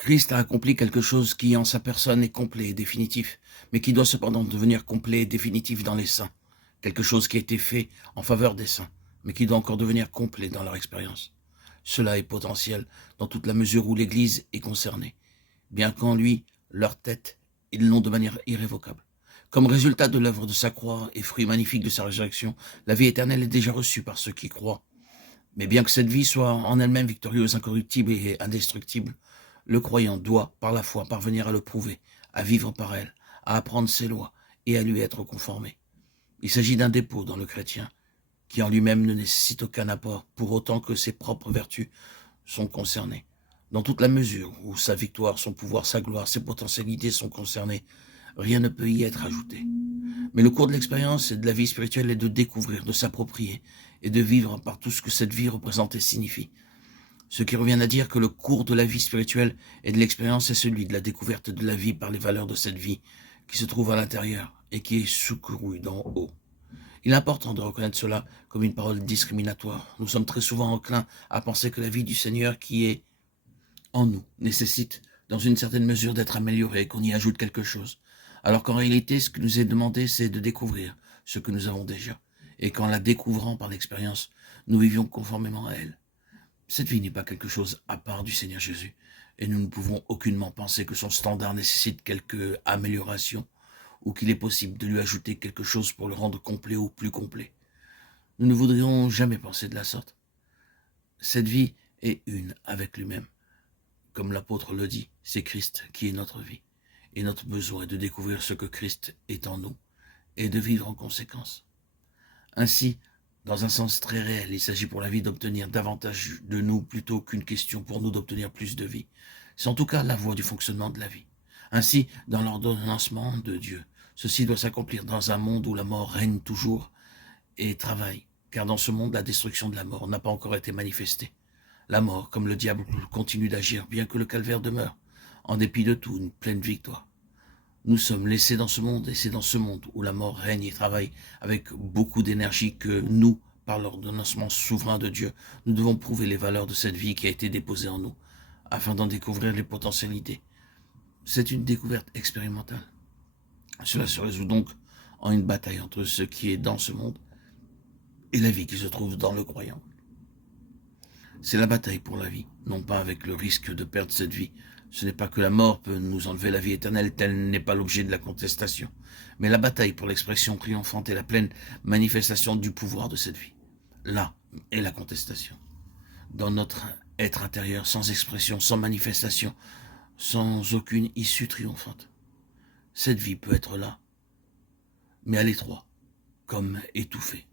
Christ a accompli quelque chose qui, en sa personne, est complet et définitif, mais qui doit cependant devenir complet et définitif dans les saints. Quelque chose qui a été fait en faveur des saints, mais qui doit encore devenir complet dans leur expérience. Cela est potentiel dans toute la mesure où l'Église est concernée, bien qu'en lui, leur tête, ils l'ont de manière irrévocable. Comme résultat de l'œuvre de sa croix et fruit magnifique de sa résurrection, la vie éternelle est déjà reçue par ceux qui croient. Mais bien que cette vie soit en elle-même victorieuse, incorruptible et indestructible, le croyant doit, par la foi, parvenir à le prouver, à vivre par elle, à apprendre ses lois et à lui être conformé. Il s'agit d'un dépôt dans le chrétien, qui en lui-même ne nécessite aucun apport, pour autant que ses propres vertus sont concernées. Dans toute la mesure où sa victoire, son pouvoir, sa gloire, ses potentialités sont concernées, rien ne peut y être ajouté. Mais le cours de l'expérience et de la vie spirituelle est de découvrir, de s'approprier et de vivre par tout ce que cette vie représente et signifie. Ce qui revient à dire que le cours de la vie spirituelle et de l'expérience est celui de la découverte de la vie par les valeurs de cette vie qui se trouve à l'intérieur et qui est secourue d'en haut. Il est important de reconnaître cela comme une parole discriminatoire. Nous sommes très souvent enclins à penser que la vie du Seigneur qui est en nous nécessite dans une certaine mesure d'être améliorée, qu'on y ajoute quelque chose. Alors qu'en réalité, ce que nous est demandé, c'est de découvrir ce que nous avons déjà. Et qu'en la découvrant par l'expérience, nous vivions conformément à elle. Cette vie n'est pas quelque chose à part du Seigneur Jésus. Et nous ne pouvons aucunement penser que son standard nécessite quelque amélioration ou qu'il est possible de lui ajouter quelque chose pour le rendre complet ou plus complet. Nous ne voudrions jamais penser de la sorte. Cette vie est une avec lui-même. Comme l'apôtre le dit, c'est Christ qui est notre vie. Et notre besoin est de découvrir ce que Christ est en nous et de vivre en conséquence. Ainsi, dans un sens très réel, il s'agit pour la vie d'obtenir davantage de nous plutôt qu'une question pour nous d'obtenir plus de vie. C'est en tout cas la voie du fonctionnement de la vie. Ainsi, dans l'ordonnancement de Dieu, ceci doit s'accomplir dans un monde où la mort règne toujours et travaille, car dans ce monde, la destruction de la mort n'a pas encore été manifestée. La mort, comme le diable, continue d'agir, bien que le calvaire demeure, en dépit de tout, une pleine victoire. Nous sommes laissés dans ce monde, et c'est dans ce monde où la mort règne et travaille avec beaucoup d'énergie que nous, par l'ordonnancement souverain de Dieu, nous devons prouver les valeurs de cette vie qui a été déposée en nous, afin d'en découvrir les potentialités. C'est une découverte expérimentale. Cela se résout donc en une bataille entre ce qui est dans ce monde et la vie qui se trouve dans le croyant. C'est la bataille pour la vie, non pas avec le risque de perdre cette vie. Ce n'est pas que la mort peut nous enlever la vie éternelle, tel n'est pas l'objet de la contestation, mais la bataille pour l'expression triomphante et la pleine manifestation du pouvoir de cette vie. Là est la contestation. Dans notre être intérieur, sans expression, sans manifestation, sans aucune issue triomphante. Cette vie peut être là, mais à l'étroit, comme étouffée.